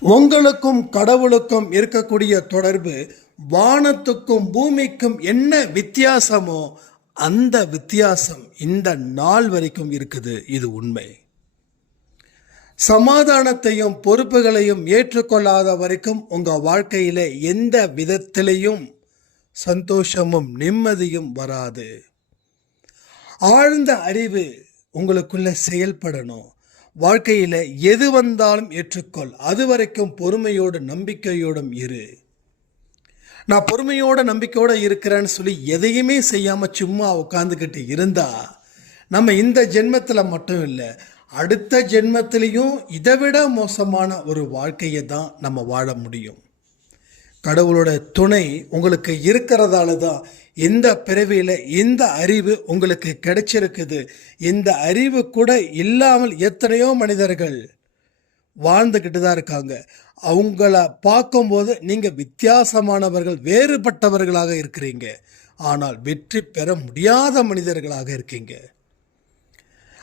உங்களுக்கும் கடவுளுக்கும் இருக்கக்கூடிய தொடர்பு வானத்துக்கும் பூமிக்கும் என்ன வித்தியாசமோ அந்த வித்தியாசம் இந்த நாள் வரைக்கும் இருக்குது. இது உண்மை. சமாதானத்தையும் பொறுப்புகளையும் ஏற்றுக்கொள்ளாத வரைக்கும் உங்கள் வாழ்க்கையில் எந்த விதத்திலையும் சந்தோஷமும் நிம்மதியும் வராது. ஆழ்ந்த அறிவு உங்களுக்குள்ள செயல்படணும். வாழ்க்கையில் எது வந்தாலும் ஏற்றுக்கொள். அது வரைக்கும் பொறுமையோடு நம்பிக்கையோடும் இரு. நான் பொறுமையோட நம்பிக்கையோடு இருக்கிறேன்னு சொல்லி எதையுமே செய்யாமல் சும்மா உட்காந்துக்கிட்டு இருந்தால் நம்ம இந்த ஜென்மத்தில் மட்டும் இல்லை அடுத்த ஜென்மத்திலையும் இதை விட மோசமான ஒரு வாழ்க்கையை தான் நம்ம வாழ முடியும். கடவுளோட துணை உங்களுக்கு இருக்கிறதால தான் இந்த பிறவியில் இந்த அறிவு உங்களுக்கு கிடைச்சிருக்குது. இந்த அறிவு கூட இல்லாமல் எத்தனையோ மனிதர்கள் வாழ்ந்துக்கிட்டு தான் இருக்காங்க. அவங்கள பார்க்கும்போது நீங்கள் வித்தியாசமானவர்கள் வேறுபட்டவர்களாக இருக்கிறீங்க. ஆனால் வெற்றி பெற முடியாத மனிதர்களாக இருக்கீங்க.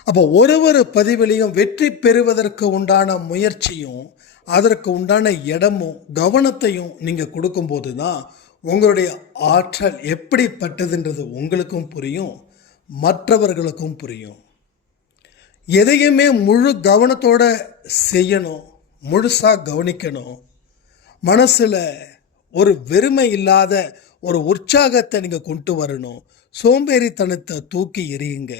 அப்போ ஒரு ஒரு பதிவிலையும் வெற்றி பெறுவதற்கு உண்டான முயற்சியும் அதற்கு உண்டான இடமும் கவனத்தையும் நீங்கள் கொடுக்கும்போது தான் உங்களுடைய ஆற்றல் எப்படிப்பட்டதுன்றது உங்களுக்கும் புரியும் மற்றவர்களுக்கும் புரியும். எதையுமே முழு கவனத்தோடு செய்யணும் முழுசாக கவனிக்கணும். மனசில் ஒரு வெறுமை இல்லாத ஒரு உற்சாகத்தை நீங்கள் கொண்டு வரணும். சோம்பேறித்தனத்தை தூக்கி எறியுங்க.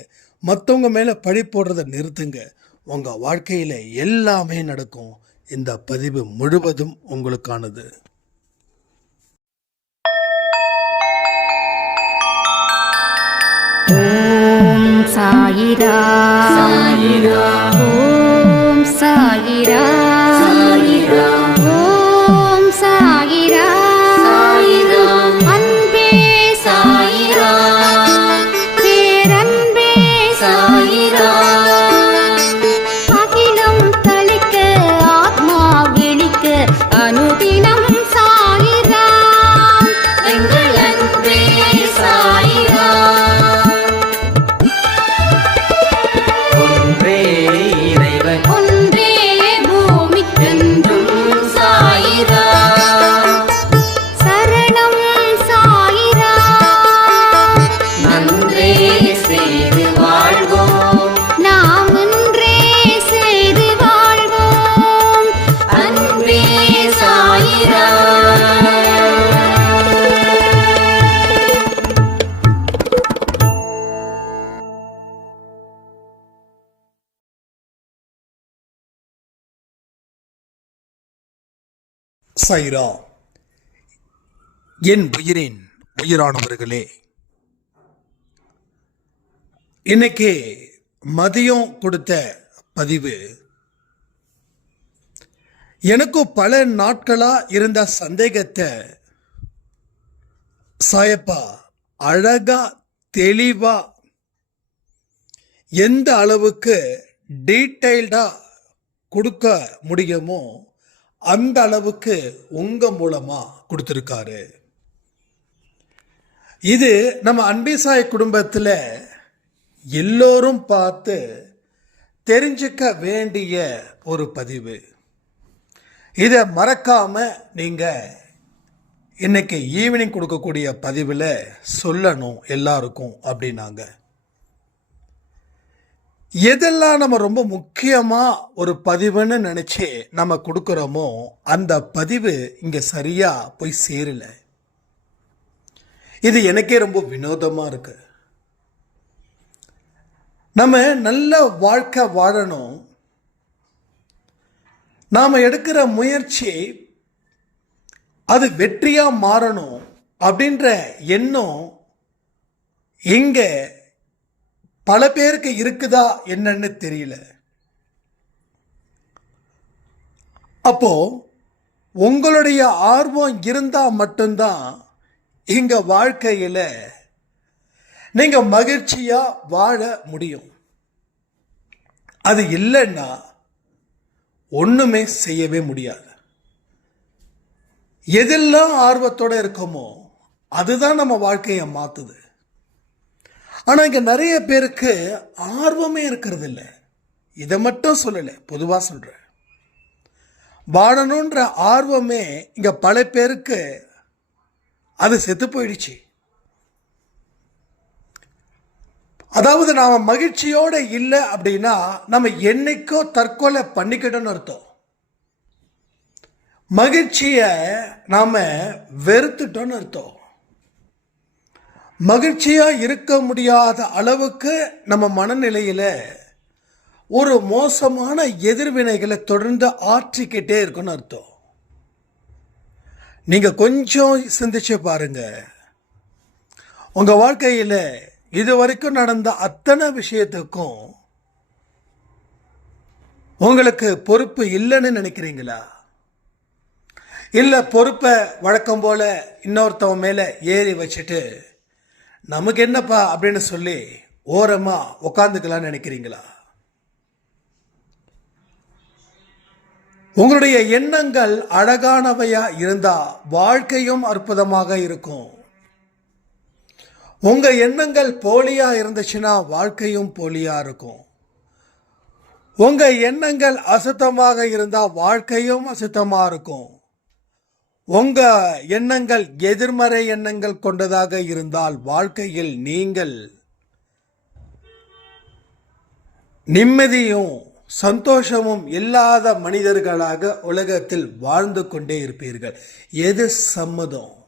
மற்றவங்க மேலே பழி போடுறதை நிறுத்துங்க. உங்கள் வாழ்க்கையில் எல்லாமே நடக்கும். இந்த பதிவு முழுவதும் உங்களுக்கானது. ஓம் சாயிரா. ஓம் சாயிரா. ஓம் சாயிரா. சைரா என் உயிரின் உயிரானவர்களே. இன்னைக்கு மதியம் கொடுத்த பதிவு எனக்கும் பல நாட்களா இருந்த சந்தேகத்தை சாயப்பா அழகா தெளிவா எந்த அளவுக்கு டீட்டெயில்டா கொடுக்க முடியுமோ அந்த அளவுக்கு உங்க மூலமா கொடுத்துருக்காரு. இது நம்ம அன்பிசாய் குடும்பத்தில் எல்லோரும் பார்த்து தெரிஞ்சுக்க வேண்டிய ஒரு பதிவு. இதை மறக்காம நீங்க இன்னைக்கு ஈவினிங் கொடுக்கக்கூடிய பதிவில் சொல்லணும் எல்லாருக்கும் அப்படின்னாங்க. எதெல்லாம் நம்ம ரொம்ப முக்கியமாக ஒரு பதிவுன்னு நினச்சி நம்ம கொடுக்குறோமோ அந்த பதிவு இங்கே சரியாக போய் சேரலை. இது எனக்கே ரொம்ப வினோதமாக இருக்குது நம்ம நல்ல வாழ்க்கை வாழணும். நாம் எடுக்கிற முயற்சி அது வெற்றியாக மாறணும் அப்படின்ற எண்ணம் இங்கே பல பேருக்கு இருக்குதா என்னன்னு தெரியல. அப்போ உங்களுடைய ஆர்வம் இருந்தால் மட்டும்தான் இங்கே வாழ்க்கையில் நீங்கள் மகிழ்ச்சியாக வாழ முடியும். அது இல்லைன்னா ஒன்றுமே செய்யவே முடியாது. எதெல்லாம் ஆர்வத்தோட இருக்கோமோ அதுதான் நம்ம வாழ்க்கையை மாற்றுது ஆனால் இங்கே நிறைய பேருக்கு ஆர்வமே இருக்கிறது இல்லை இதை மட்டும் சொல்லலை பொதுவாக சொல்கிறேன் வாழணுன்ற ஆர்வமே இங்கே பல பேருக்கு அது செத்து போயிடுச்சு. அதாவது நாம் மகிழ்ச்சியோடு இல்லை அப்படின்னா நம்ம என்னைக்கோ தற்கொலை பண்ணிக்கிட்டோன்னு அர்த்தம். மகிழ்ச்சியை நாம் வெறுத்துட்டோன்னு அர்த்தம். மகிழ்ச்சியா இருக்க முடியாத அளவுக்கு நம்ம மனநிலையில ஒரு மோசமான எதிர்வினைகளை தொடர்ந்து ஆற்றிக்கிட்டே இருக்குன்னு அர்த்தம். நீங்க கொஞ்சம் சிந்திச்சு பாருங்க. உங்க வாழ்க்கையில இது வரைக்கும் நடந்த அத்தனை விஷயத்துக்கும் உங்களுக்கு பொறுப்பு இல்லைன்னு நினைக்கிறீங்களா? இல்லை பொறுப்பை வழக்கம் போல இன்னொருத்தவன் மேலே ஏறி வச்சுட்டு நமக்கு என்னப்பா அப்படின்னு சொல்லி ஓரமாக உக்காந்துக்கலாம்னு நினைக்கிறீங்களா? உங்களுடைய எண்ணங்கள் அழகானவையா இருந்தா வாழ்க்கையும் அற்புதமாக இருக்கும். உங்க எண்ணங்கள் போலியா இருந்துச்சுன்னா வாழ்க்கையும் போலியா இருக்கும். உங்க எண்ணங்கள் அசுத்தமாக இருந்தா வாழ்க்கையும் அசுத்தமா இருக்கும். உங்க எண்ணங்கள் எதிர்மறை எண்ணங்கள் கொண்டதாக இருந்தால் வாழ்க்கையில் நீங்கள் நிம்மதியும் சந்தோஷமும் இல்லாத மனிதர்களாக உலகத்தில் வாழ்ந்து கொண்டே இருப்பீர்கள். எது சம்மதம்?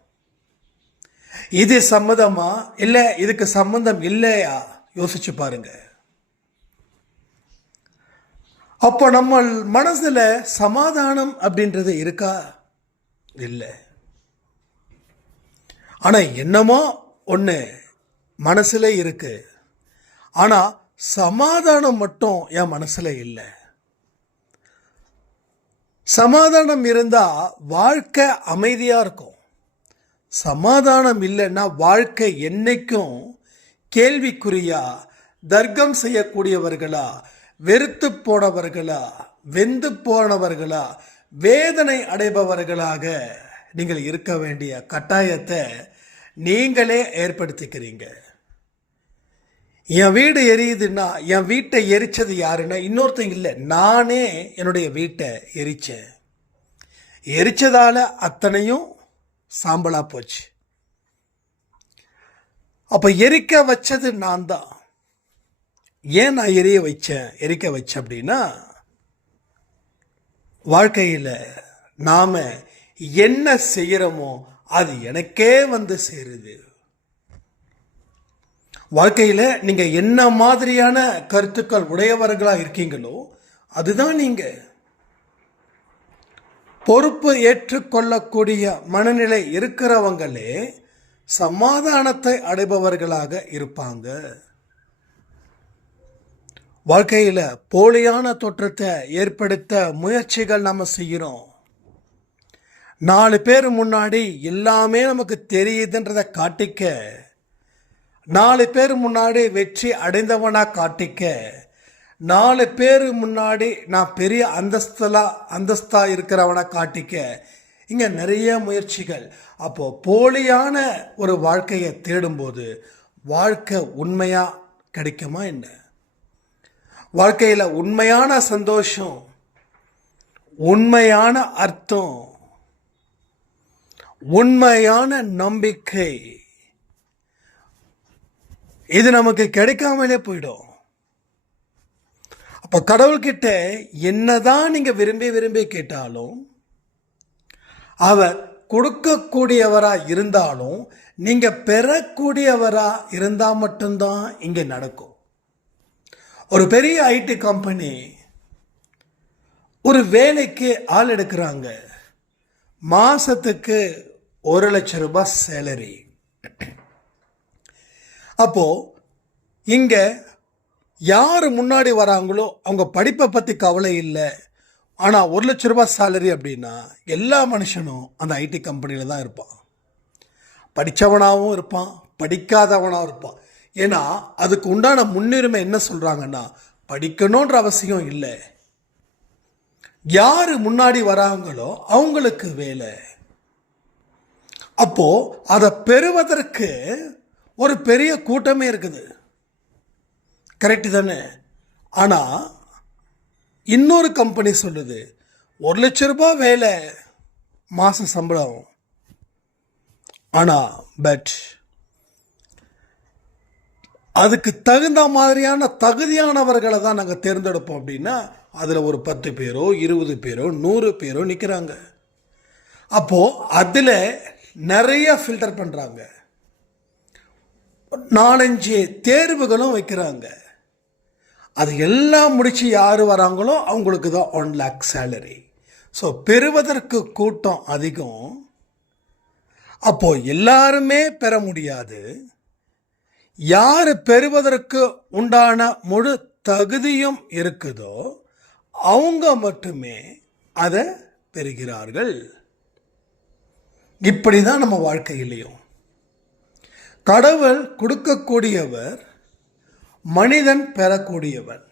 இது சம்மதமா? இல்லை இதுக்கு சம்மந்தம் இல்லையா? யோசிச்சு பாருங்க. அப்போ நம்ம மனசில் சமாதானம் அப்படின்றது இருக்கா? இல்லை. ஆனா என்னமோ ஒன்று மனசுல இருக்கு. ஆனா சமாதானம் மட்டும் என் மனசுல இல்லை. சமாதானம் இருந்தா வாழ்க்கை அமைதியா இருக்கும். சமாதானம் இல்லைன்னா வாழ்க்கை என்னைக்கும் கேள்விக்குறியா தர்க்கம் செய்யக்கூடியவர்களா வெறுத்து போனவர்களா வெந்து போனவர்களா வேதனை அடைபவர்களாக நீங்கள் இருக்க வேண்டிய கட்டாயத்தை நீங்களே ஏற்படுத்திக்கிறீங்க. என் வீடு எரியுதுன்னா என் வீட்டை எரிச்சது யாருன்னா இன்னொருத்தங்க இல்லை. நானே என்னுடைய வீட்டை எரிச்சேன். எரிச்சதால் அத்தனையும் சாம்பலாக போச்சு. அப்போ எரிக்க வச்சது நான் தான் ஏன் நான் எரிய வச்சேன்? எரிக்க வச்சேன் அப்படின்னா வாழ்க்கையில் நாம் என்ன செய்கிறோமோ அது எனக்கே வந்து சேருது. வாழ்க்கையில் நீங்கள் என்ன மாதிரியான கருத்துக்கள் உடையவர்களாக இருக்கீங்களோ அதுதான் நீங்கள் பொறுப்பு ஏற்றுக்கொள்ளக்கூடிய மனநிலை இருக்கிறவங்களே சமாதானத்தை அடைபவர்களாக இருப்பாங்க. வாழ்க்கையில் போலியான தோற்றத்தை ஏற்படுத்த முயற்சிகள் நம்ம செய்கிறோம் நாலு பேர் முன்னாடி எல்லாமே நமக்கு தெரியுதுன்றதை காட்டிக்க நாலு பேர் முன்னாடி வெற்றி அடைந்தவனாக காட்டிக்க நாலு பேர் முன்னாடி நான் பெரிய அந்தஸ்தலாக அந்தஸ்தாக இருக்கிறவனை காட்டிக்க இங்கே நிறைய முயற்சிகள். அப்போது போலியான ஒரு வாழ்க்கையை தேடும்போது வாழ்க்கை உண்மையாக கிடைக்குமா என்ன? வாழ்க்கையில் உண்மையான சந்தோஷம் உண்மையான அர்த்தம் உண்மையான நம்பிக்கை இது நமக்கு கிடைக்காமலே போயிடும். அப்போ கடவுள்கிட்ட என்னதான் நீங்க விரும்பி விரும்பி கேட்டாலும் அவர் கொடுக்கக்கூடியவராக இருந்தாலும் நீங்க பெறக்கூடியவராக இருந்தால் மட்டும்தான் இங்கே நடக்கும். ஒரு பெரிய ஐடி கம்பெனி ஒரு வேலைக்கு ஆள் எடுக்கிறாங்க. மாசத்துக்கு ஒரு லட்சம் ரூபாய் சேலரி அப்போ இங்க யார் முன்னாடி வராங்களோ அவங்க படிப்பை பத்தி கவலை இல்லை. ஆனால் ஒரு லட்சம் ரூபாய் சேலரி அப்படின்னா எல்லா மனுஷனும் அந்த ஐடி கம்பெனியில் தான் இருப்பான். படித்தவனாகவும் இருப்பான் படிக்காதவனாகவும் இருப்பான். ஏன்னா அதுக்கு உண்டான முன்னுரிமை என்ன சொல்கிறாங்கன்னா படிக்கணுன்ற அவசியம் இல்லை. யாரு முன்னாடி வராங்களோ அவங்களுக்கு வேலை. அப்போ அதை பெறுவதற்கு ஒரு பெரிய கூட்டமே இருக்குது. கரெக்டு தானே? ஆனால் இன்னொரு கம்பெனி சொல்லுது ஒரு லட்ச ரூபாய் வேலை மாத சம்பளம். ஆனால் பட் அதுக்கு தகுந்த மாதிரியான தகுதியானவர்களை தான் நாங்கள் தேர்ந்தெடுப்போம் அப்படின்னா அதில் ஒரு பத்து பேரோ இருபது பேரோ நூறு பேரோ நிற்கிறாங்க அப்போது அதில் நிறைய ஃபில்டர் பண்ணுறாங்க நாலஞ்சு தேர்வுகளும் வைக்கிறாங்க. அது எல்லாம் முடித்து யார் வராங்களோ அவங்களுக்கு தான் ஒன் லேக் சேலரி ஸோ பெறுவதற்கு கூட்டம் அதிகம். அப்போது எல்லாருமே பெற முடியாது. யார் பெறுவதற்கு உண்டான முழு தகுதியும் இருக்குதோ அவங்க மட்டுமே அதை பெறுகிறார்கள். இப்படி தான் நம்ம வாழ்க்கையிலையும். கடவுள் கொடுக்கக்கூடியவர் மனிதன் பெறக்கூடியவன்.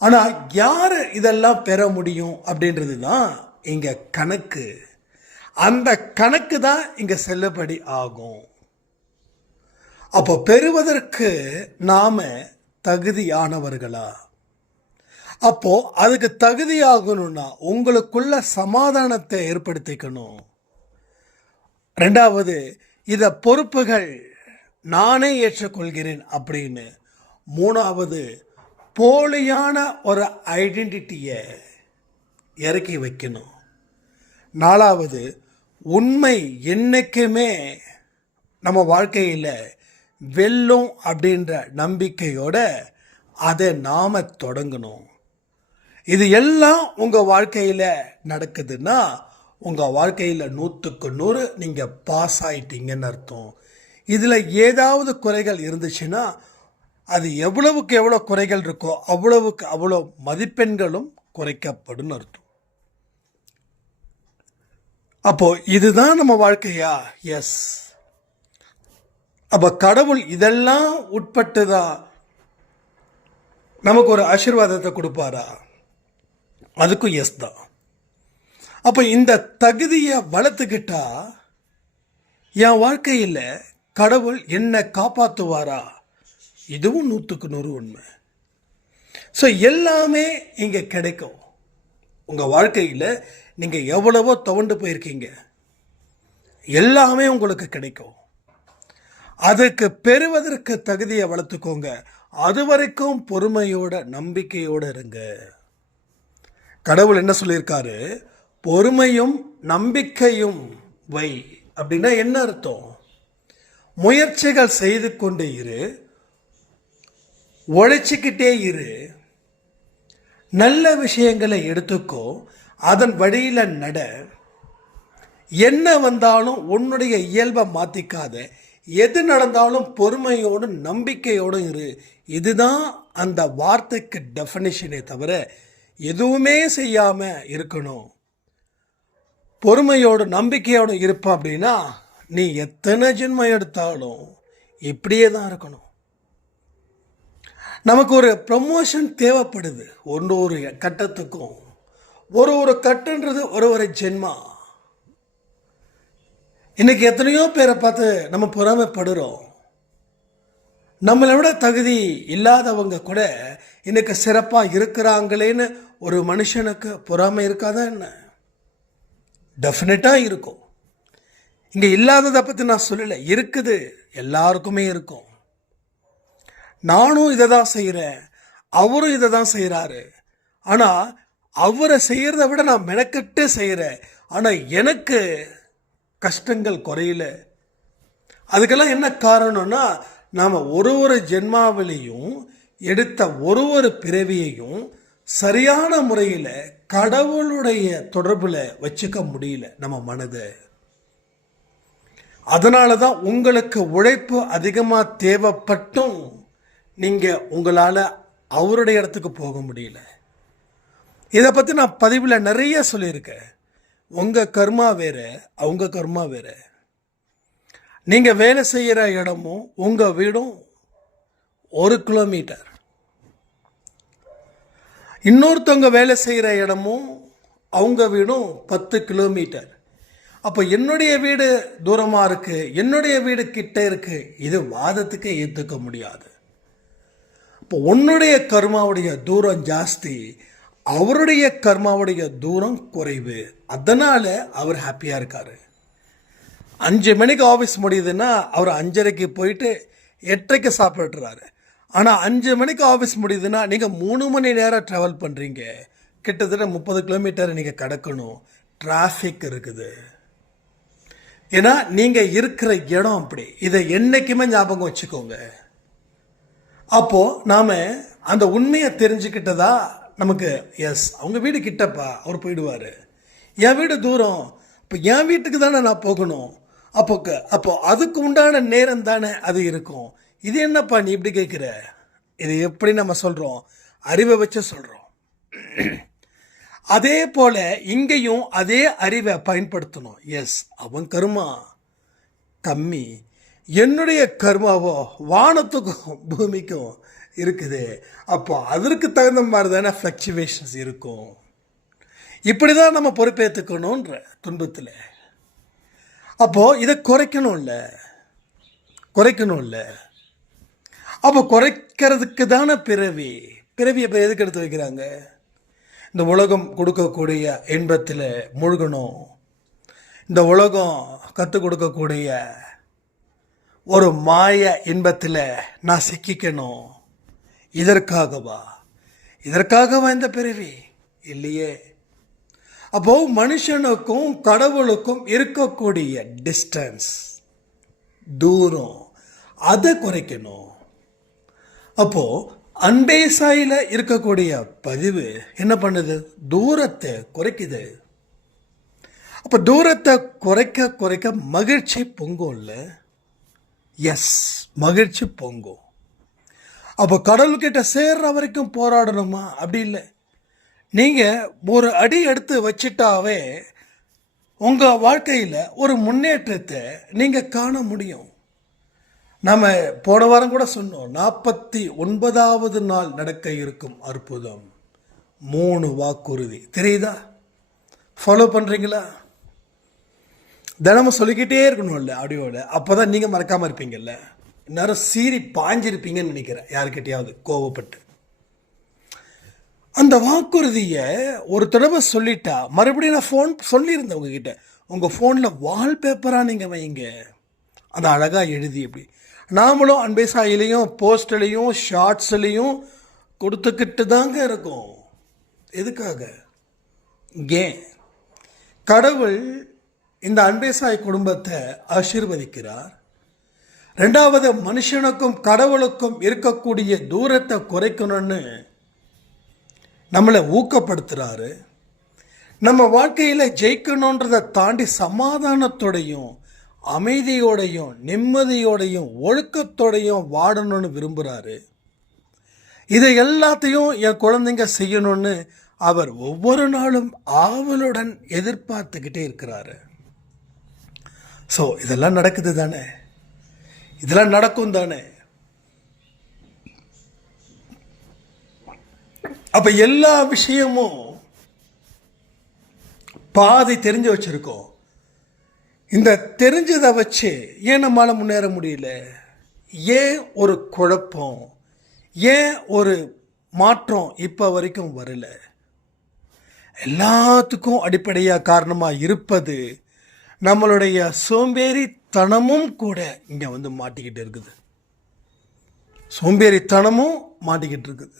ஆனால் யார் இதெல்லாம் பெற முடியும் அப்படின்றது தான் இங்கே கணக்கு. அந்த கணக்கு தான் இங்கே செல்லுபடி ஆகும். அப்போ பெறுவதற்கு நாம் தகுதியானவர்களா? அப்போ அதுக்கு தகுதியாகணும்னா உங்களுக்குள்ள சமாதானத்தை ஏற்படுத்திக்கணும். ரெண்டாவது இத பொறுப்புகள் நானே ஏற்றுக்கொள்கிறேன் அப்படின்னு. மூணாவது போலியான ஒரு ஐடென்டிட்டியை இறக்கி வைக்கணும். நாலாவது உண்மை என்றைக்குமே நம்ம வாழ்க்கையில் வெல்லும் அப்படின்ற நம்பிக்கையோட அதை நாம் தொடங்கணும். இது எல்லாம் உங்கள் வாழ்க்கையில் நடக்குதுன்னா உங்கள் வாழ்க்கையில் நூற்றுக்கு நூறு நீங்கள் பாஸ் ஆகிட்டீங்கன்னு அர்த்தம். இதில் ஏதாவது குறைகள் இருந்துச்சுன்னா அது எவ்வளவுக்கு எவ்வளோ குறைகள் இருக்கோ அவ்வளவுக்கு அவ்வளோ மதிப்பெண்களும் குறைக்கப்படும் அர்த்தம். அப்போது இதுதான் நம்ம வாழ்க்கையா? எஸ் அப்போ கடவுள் இதெல்லாம் உட்பட்டுதா? நமக்கு ஒரு ஆசீர்வாதத்தை கொடுப்பாரா? அதுக்கும் எஸ் தான். அப்போ இந்த தகுதியை வளர்த்துக்கிட்டா என் வாழ்க்கையில் கடவுள் என்னை காப்பாற்றுவாரா இதுவும் நூற்றுக்கு நூறு உண்மை. ஸோ எல்லாமே இங்கே கிடைக்கும். உங்கள் வாழ்க்கையில் நீங்கள் எவ்வளவோ துவண்டு போயிருக்கீங்க. எல்லாமே உங்களுக்கு கிடைக்கும். அதுக்கு பெறுவதற்கு தகுதியை வளர்த்துக்கோங்க. அது வரைக்கும் பொறுமையோட நம்பிக்கையோட இருங்க. கடவுள் என்ன சொல்லியிருக்காரு? பொறுமையும் நம்பிக்கையும் வை அப்படின்னா என்ன அர்த்தம்? முயற்சிகள் செய்து கொண்டு இரு. உழைச்சிக்கிட்டே இரு. நல்ல விஷயங்களை எடுத்துக்கோ. அதன் வழியில் நட. என்ன வந்தாலும் உன்னுடைய இயல்பை மாற்றிக்காத எது நடந்தாலும் பொறுமையோடும் நம்பிக்கையோடும் இரு. இதுதான் அந்த வார்த்தைக்கு டெஃபனிஷனே தவிர எதுவுமே செய்யாமல் இருக்கணும். பொறுமையோடு நம்பிக்கையோடு இருப்ப அப்படின்னா நீ எத்தனை ஜென்மம் எடுத்தாலும் இப்படியே தான் இருக்கணும். நமக்கு ஒரு ப்ரமோஷன் தேவைப்படுது. ஒன்று ஒரு கட்டத்துக்கும். ஒரு ஒரு கட்டன்றது ஒரு ஒரு ஜென்மா. இன்னைக்கு எத்தனையோ பேரை பார்த்து நம்ம பொறாமைப்படுறோம். நம்மளை விட தகுதி இல்லாதவங்க கூட இன்னைக்கு சிறப்பாக இருக்கிறாங்களேன்னு ஒரு மனுஷனுக்கு பொறாமை இருக்காதா என்ன? டெஃபினட்டாக இருக்கும். இங்கே இல்லாததை பற்றி நான் சொல்லலை. இருக்குது. எல்லாருக்குமே இருக்கும். நானும் இதை தான் செய்கிறேன் அவரும் இதை தான் செய்கிறாரு ஆனால் அவரை செய்கிறத விட நான் மெனக்கட்டு செய்கிறேன் ஆனால் எனக்கு கஷ்டங்கள் குறையல. அதுக்கெல்லாம் என்ன காரணம்னா நாம் ஒரு ஒரு ஜென்மாவிலையும் எடுத்த ஒரு ஒரு பிறவியையும் சரியான முறையில் கடவுளுடைய தொடர்பில் வச்சுக்க முடியல நம்ம மனதை. அதனால தான் உங்களுக்கு உழைப்பு அதிகமாக தேவைப்பட்டும் நீங்கள் உங்களால் அவருடைய இடத்துக்கு போக முடியல. இதை பற்றி நான் பதிவில் நிறைய சொல்லியிருக்கேன். உங்கள் கர்மா வேறு அவங்க கர்மா வேறு. நீங்கள் வேலை செய்கிற இடமும் உங்கள் வீடும் ஒரு கிலோமீட்டர் இன்னொருத்தவங்க வேலை செய்கிற இடமும் அவங்க வீடும் பத்து கிலோமீட்டர் அப்போ என்னுடைய வீடு தூரமாக இருக்குது என்னுடைய வீடு கிட்ட இருக்குது இது வாதத்துக்கு ஏற்றுக்க முடியாது. இப்போ உன்னுடைய கர்மாவுடைய தூரம் ஜாஸ்தி அவருடைய கர்மாவுடைய தூரம் குறைவு. அதனால் அவர் ஹாப்பியாக இருக்கார். அஞ்சு மணிக்கு ஆஃபீஸ் முடியுதுன்னா அவர் அஞ்சரைக்கு போயிட்டு எட்டரைக்கு சாப்பிட்றாரு ஆனால் அஞ்சு மணிக்கு ஆஃபீஸ் முடியுதுன்னா நீங்கள் மூணு மணி நேரம் ட்ராவல் பண்ணுறீங்க கிட்டத்தட்ட முப்பது கிலோமீட்டர் நீங்கள் கடக்கணும். டிராஃபிக் இருக்குது. ஏன்னா நீங்கள் இருக்கிற இடம் அப்படி. இதை என்றைக்குமே ஞாபகம் வச்சுக்கோங்க. அப்போது நாம் அந்த உண்மையை தெரிஞ்சுக்கிட்டதா நமக்கு எஸ் அவங்க வீடு கிட்டப்பா அவர் போயிடுவார். என் வீடு தூரம் இப்போ என் வீட்டுக்கு தானே நான் போகணும். அப்போ அப்போ அதுக்கு உண்டான நேரம் தானே அது இருக்கும். இது என்னப்பா நீ இப்படி கேட்குற இது எப்படி நம்ம சொல்கிறோம் அறிவை வச்சு சொல்கிறோம் அதே போல் இங்கேயும் அதே அறிவை பயன்படுத்தணும். எஸ் அவன் கருமா. கம்மி. என்னுடைய கர்மாவோ வானத்துக்கும் பூமிக்கும் இருக்குது. அப்போ அதற்கு தகுந்த மாதிரி தானே ஃப்ளக்சுவேஷன்ஸ் இருக்கும். இப்படி தான் நம்ம பொறுப்பேற்றுக்கணுன்ற துன்பத்தில். அப்போது இதை குறைக்கணும்ல? குறைக்கணும்ல? அப்போ குறைக்கிறதுக்கு தானே பிறவி? பிறவி இப்போ எதுக்கு எடுத்து வைக்கிறாங்க? இந்த உலகம் கொடுக்கக்கூடிய இன்பத்தில் மூழ்கணும். இந்த உலகம் கற்றுக் கொடுக்கக்கூடிய ஒரு மாய இன்பத்தில் நான் சிக்கிக்கணும் இதற்காகவா? இதற்காகவா இந்த பிறவி? இல்லையே. அப்போ மனுஷனுக்கும் கடவுளுக்கும் இருக்கக்கூடிய டிஸ்டன்ஸ் தூரம் அதை குறைக்கணும். அப்போ அன்பே சாயில இருக்கக்கூடிய பதிவு என்ன பண்ணுது? தூரத்தை குறைக்குது. அப்போ தூரத்தை குறைக்க குறைக்க மகிழ்ச்சி பொங்கும்ல? எஸ் மகிழ்ச்சி பொங்கும். அப்போ கடவுள்கிட்ட சேர்ற வரைக்கும் போராடணுமா? அப்படி இல்லை. நீங்கள் ஒரு அடி எடுத்து வச்சிட்டாவே உங்கள் வாழ்க்கையில் ஒரு முன்னேற்றத்தை நீங்கள் காண முடியும். நம்ம போன வாரம் கூட சொன்னோம் நாற்பத்தி ஒன்பதாவது நாள் நடக்க இருக்கும் அற்புதம். மூணு வாக்குறுதி. தெரியுதா? ஃபாலோ பண்ணுறீங்களா தினமும் சொல்லிக்கிட்டே இருக்கணும்ல ஆடியோவில் அப்போ தான் நீங்கள் மறக்காமல் இருப்பீங்கல்ல. நேரம் சீறி பாஞ்சிருப்பீங்கன்னு நினைக்கிறேன் யாருக்கிட்டையாவது கோவப்பட்டு. அந்த வாக்குறுதியை ஒரு தடவை சொல்லிட்டா மறுபடியும் நான் ஃபோன் சொல்லியிருந்தேன் உங்ககிட்ட. உங்கள் ஃபோனில் வால்பேப்பராக நீங்கள் வைங்க. அந்த அழகாக எழுதி எப்படி நாமளும் அன்பை சாயிலையும் போஸ்ட்லேயும் ஷார்ட்ஸ்லேயும் கொடுத்துக்கிட்டு தாங்க இருக்கும். எதுக்காக? ஏன்? கடவுள் இந்த அன்பை சாய் குடும்பத்தை ஆசீர்வதிக்கிறார். ரெண்டாவது மனுஷனுக்கும் கடவுளுக்கும் இருக்கக்கூடிய தூரத்தை குறைக்கணும்னு நம்மளை ஊக்கப்படுத்துகிறாரு நம்ம வாழ்க்கையில் ஜெயிக்கணுன்றதை தாண்டி சமாதானத்தோடையும் அமைதியோடையும் நிம்மதியோடையும் ஒழுக்கத்தோடையும் வாடணும்னு விரும்புகிறாரு இதை எல்லாத்தையும் என் குழந்தைங்க செய்யணும்னு அவர் ஒவ்வொரு நாளும் ஆவலுடன் எதிர்பார்த்துக்கிட்டே இருக்கிறாரு. ஸோ இதெல்லாம் நடக்குது தானே இதெல்லாம் நடக்கும் தானே? அப்ப எல்லா விஷயமும் பாதி தெரிஞ்சு வச்சிருக்கோம். இந்த தெரிஞ்சதை வச்சு ஏன் நம்மளால் முன்னேற முடியல? ஏன் ஒரு குழப்பம்? ஏன் ஒரு மாற்றம் இப்போ வரைக்கும் வரல? எல்லாத்துக்கும் அடிப்படையாக காரணமாக இருப்பது நம்மளுடைய சோம்பேறித்தனமும் கூட இங்கே வந்து மாட்டிக்கிட்டு இருக்குது. சோம்பேறித்தனமும் மாட்டிக்கிட்டு இருக்குது.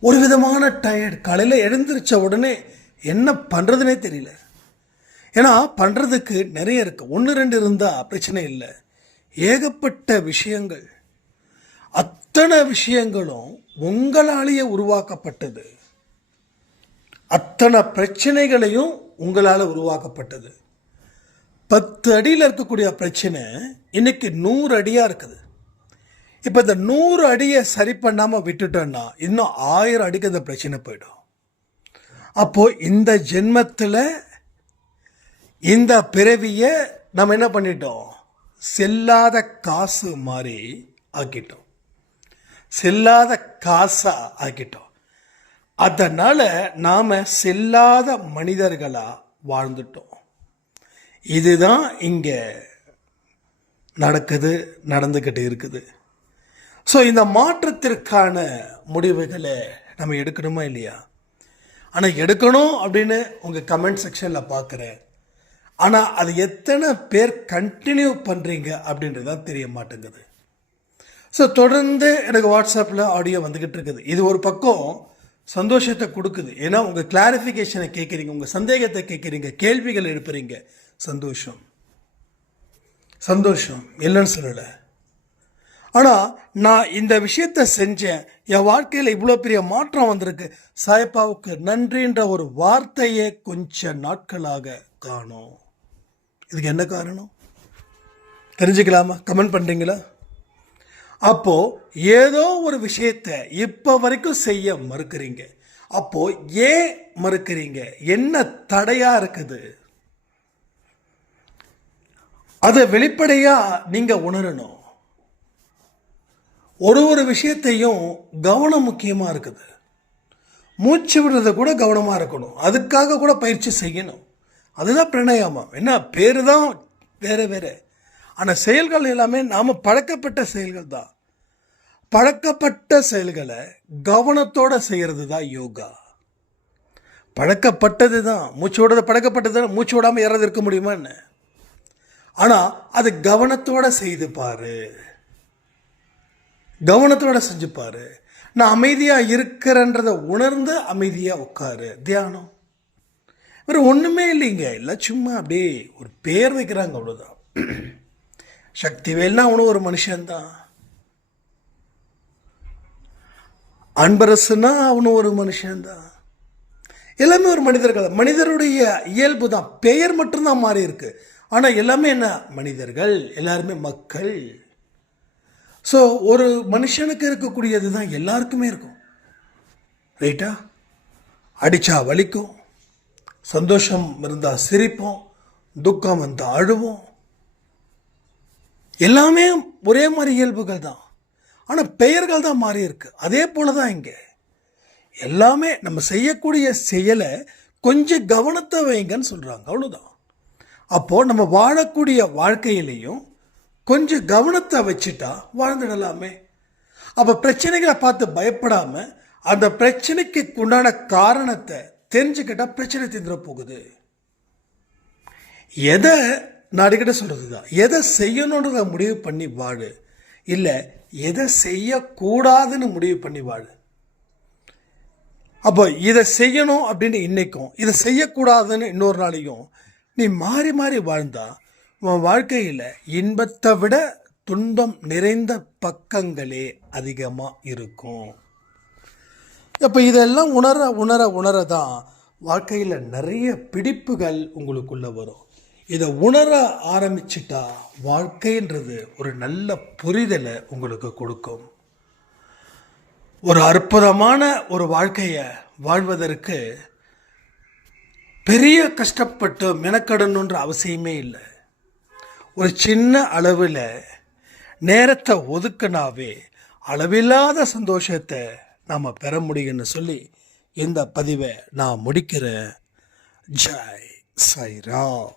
ஒரு விதமான டயர்ட் காலையில் எழுந்திரிச்ச உடனே என்ன பண்ணுறதுனே தெரியல. ஏன்னா பண்ணுறதுக்கு நிறைய இருக்குது ஒன்று ரெண்டு இருந்தால் பிரச்சனை இல்லை. ஏகப்பட்ட விஷயங்கள். அத்தனை விஷயங்களும் உங்களாலேயே உருவாக்கப்பட்டது. அத்தனை பிரச்சனைகளையும் உங்களால் உருவாக்கப்பட்டது. பத்து அடியில் இருக்கக்கூடிய பிரச்சனை இன்னைக்கு நூறு அடியாக இருக்குது. இப்போ இந்த நூறு அடியை சரி பண்ணாமல் விட்டுட்டோன்னா இன்னும் ஆயிரம் அடிக்கு அந்த பிரச்சனை போயிடும். அப்போது இந்த ஜென்மத்தில் இந்த பிறவியை நம்ம என்ன பண்ணிட்டோம்? செல்லாத காசு மாதிரி ஆக்கிட்டோம். செல்லாத காசாக ஆக்கிட்டோம். அதனால் நாம் செல்லாத மனிதர்களாக வாழ்ந்துட்டோம். இதுதான் இங்கே நடக்குது நடந்துக்கிட்டு இருக்குது. ஸோ இந்த மாற்றத்திற்கான முடிவுகளை நம்ம எடுக்கணுமா இல்லையா? ஆனால் எடுக்கணும் அப்படின்னு உங்கள் கமெண்ட் செக்ஷனில் பார்க்குறேன் ஆனால் அது எத்தனை பேர் கண்டினியூ பண்ணுறீங்க அப்படின்றது தான் தெரிய மாட்டேங்குது. ஸோ தொடர்ந்து எனக்கு வாட்ஸ்அப்பில் ஆடியோ வந்துக்கிட்டு இருக்குது. இது ஒரு பக்கம் சந்தோஷத்தை கொடுக்குது. ஏன்னா உங்கள் கிளாரிஃபிகேஷனை கேட்குறீங்க உங்கள் சந்தேகத்தை கேட்குறீங்க கேள்விகள் எழுப்புறீங்க. சந்தோஷம். சந்தோஷம். இல்லைன்னு சொல்லலை. ஆனால் நான் இந்த விஷயத்தை செஞ்சேன். என் வாழ்க்கையில் இவ்வளோ பெரிய மாற்றம் வந்திருக்கு. சாயப்பாவுக்கு நன்றின்ற ஒரு வார்த்தையை கொஞ்ச நாட்களாக காணோம். இதுக்கு என்ன காரணம்? தெரிஞ்சுக்கலாமா? கமெண்ட் பண்ணுறீங்களா அப்போ ஏதோ ஒரு விஷயத்தை இப்போ வரைக்கும் செய்ய மறுக்கிறீங்க. அப்போ ஏன் மறுக்கிறீங்க? என்ன தடையா இருக்குது? அதை வெளிப்படையா நீங்க உணரணும். ஒரு ஒரு விஷயத்தையும் கவனம் முக்கியமாக இருக்குது. மூச்சு விடுறத கூட கவனமாக இருக்கணும். அதுக்காக கூட பயிற்சி செய்யணும். அதுதான் பிரணயாமம். என்ன பேர் தான் வேறு வேறு. ஆனால் செயல்கள் எல்லாமே நாம் பழக்கப்பட்ட செயல்கள் தான் பழக்கப்பட்ட செயல்களை கவனத்தோடு செய்கிறது தான் யோகா. பழக்கப்பட்டது தான் மூச்சு விடுறது பழக்கப்பட்டது தான் மூச்சு விடாமல் ஏறது இருக்க முடியுமா என்ன? ஆனால் அது கவனத்தோடு செய்து பாரு. கவனத்தோடு செஞ்சு பாரு. நான் அமைதியாக இருக்கிறன்றதை உணர்ந்து அமைதியாக உட்காரு. தியானம். வேறு ஒன்றுமே இல்லைங்க. இல்லை சும்மா அப்படியே ஒரு பேர் வைக்கிறாங்க அவ்வளோதான் சக்திவேல்னா அவனும் ஒரு மனுஷன்தான். அன்பரசுனா அவனும் ஒரு மனுஷன்தான். எல்லாமே ஒரு மனிதர்கள் மனிதருடைய இயல்பு தான் பெயர் மட்டும்தான் மாறி இருக்கு. ஆனால் எல்லாமே என்ன? மனிதர்கள். எல்லாருமே மக்கள். ஸோ ஒரு மனுஷனுக்கு இருக்கக்கூடியது தான் எல்லாருக்குமே இருக்கும். ரைட்டா அடித்தா வலிக்கும். சந்தோஷம் இருந்தால் சிரிப்போம். துக்கம் வந்தால் அழுவோம். எல்லாமே ஒரே மாதிரி இயல்புகள் தான். ஆனால் பெயர்கள் தான் மாறி இருக்கு. அதே போல தான் இங்கே. எல்லாமே நம்ம செய்யக்கூடிய செயலை கொஞ்சம் கவனத்தை வைங்கன்னு சொல்கிறாங்க அவ்வளோதான் அப்போது நம்ம வாழக்கூடிய வாழ்க்கையிலையும் கொஞ்சம் கவனத்தை வச்சுட்டா வாழ்ந்துடலாமே. அப்போ பிரச்சனைகளை பார்த்து பயப்படாமல் அந்த பிரச்சனைக்கு உண்டான காரணத்தை தெரிஞ்சுக்கிட்டால் பிரச்சனை தீர்ந்துட போகுது. எதை நான் அடிக்கடி சொல்கிறது தான் எதை செய்யணுன்றத முடிவு பண்ணி வாழு. இல்லை எதை செய்யக்கூடாதுன்னு முடிவு பண்ணி வாழு. அப்போ இதை செய்யணும் அப்படின்னு இன்னைக்கும் இதை செய்யக்கூடாதுன்னு இன்னொரு நாளையும் நீ மாறி மாறி வாழ்ந்தா உன் வாழ்க்கையில் இன்பத்தை விட துன்பம் நிறைந்த பக்கங்களே அதிகமாக இருக்கும். அப்போ இதெல்லாம் உணர உணர உணர தான் வாழ்க்கையில் நிறைய பிடிப்புகள் உங்களுக்குள்ளே வரும். இதை உணர ஆரம்பிச்சிட்டா வாழ்க்கைன்றது ஒரு நல்ல புரிதலை உங்களுக்கு கொடுக்கும். ஒரு அற்புதமான ஒரு வாழ்க்கையை வாழ்வதற்கு பெரிய கஷ்டப்பட்டு மெனக்கடணுன்ற அவசியமே இல்லை. ஒரு சின்ன அளவில் நேரத்தை ஒதுக்குனாவே அளவில்லாத சந்தோஷத்தை நாம் பெற முடியும்னு சொல்லி இந்த பதிவை நான் முடிக்கிறேன். ஜாய் சைராம்.